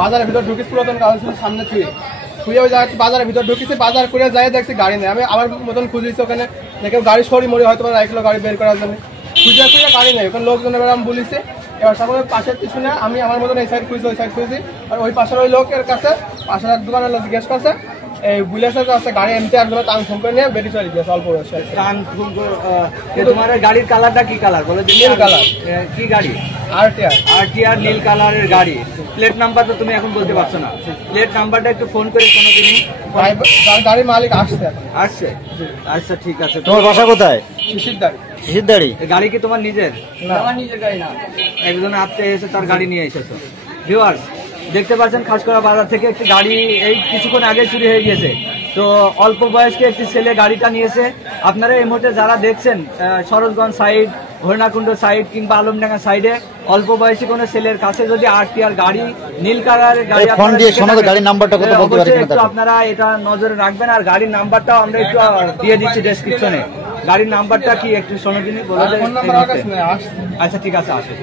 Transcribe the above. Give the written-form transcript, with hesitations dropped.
বাজারের ভিতর ঢুকিস পুরাতন কাগজ সামনে ছুঁয়ে ওই জায়গায় বাজারের ভিতর ঢুকিছে, বাজার করে যাই দেখছি গাড়ি নেই। আমি আমার মতন খুঁজেছি ওখানে, দেখে গাড়ি সরি মরি হয়তো রাখলো গাড়ি বের করার জন্য, খুঁজে গাড়ি নেই। ওখানে লোকজন এবার আমি বলেছি, এবার সামনে পাশের পিছনে আমি আমার মতন এই সাইড খুঁজছি, ওই সাইড খুঁজছি, আর ওই পাশের ওই লোকের কাছে পাশের এক দোকানের লোক জিজ্ঞেস করছে এই বুলেছে আছে গাড়ি এমনি একজন টান ফোন করে নিয়ে বেরিয়ে চলে গিয়েছে অল্প বয়সে। তোমার গাড়ির কালারটা কি কালার বলে? নীল কালার। কি গাড়ি? আরটিআর নীল কালারের গাড়ি। প্লেট নাম্বার তো তুমি এখন বলতে পারছো না, প্লেট নাম্বারটা একটু ফোন করে কোনো দিনই। গাড়ির মালিক আসছে। আচ্ছা ঠিক আছে। তোমার বাসা কোথায়? শিশিরদাড়ি। গাড়ি কি তোমার নিজের? আমার নিজের গাড়ি না, একজন আত্মীয় এসে তার গাড়ি নিয়ে এসেছো। ভিউয়ার্স দেখতে পাচ্ছেন খাসকরা বাজার থেকে একটি গাড়ি এই কিছুক্ষণ আগে চুরি হয়ে গিয়েছে। তো অল্প বয়স্ক একটি ছেলে গাড়িটা নিয়েছে। আপনারা এই মুহূর্তে যারা দেখছেন সরোজগঞ্জ সাইড, হরিণাকুণ্ড সাইড কিংবা আলমডাঙ্গা সাইডে অল্প বয়সী কোনো ছেলের কাছে যদি আরটিআর গাড়ি, নীল কালারের গাড়ি একটু আপনারা এটা নজরে রাখবেন। আর গাড়ির নাম্বারটাও আমরা একটু দিয়ে দিচ্ছি ডেসক্রিপশনে। গাড়ির নাম্বারটা কি একটু শোনো দিনই বলে দেন। আচ্ছা ঠিক আছে, আসে।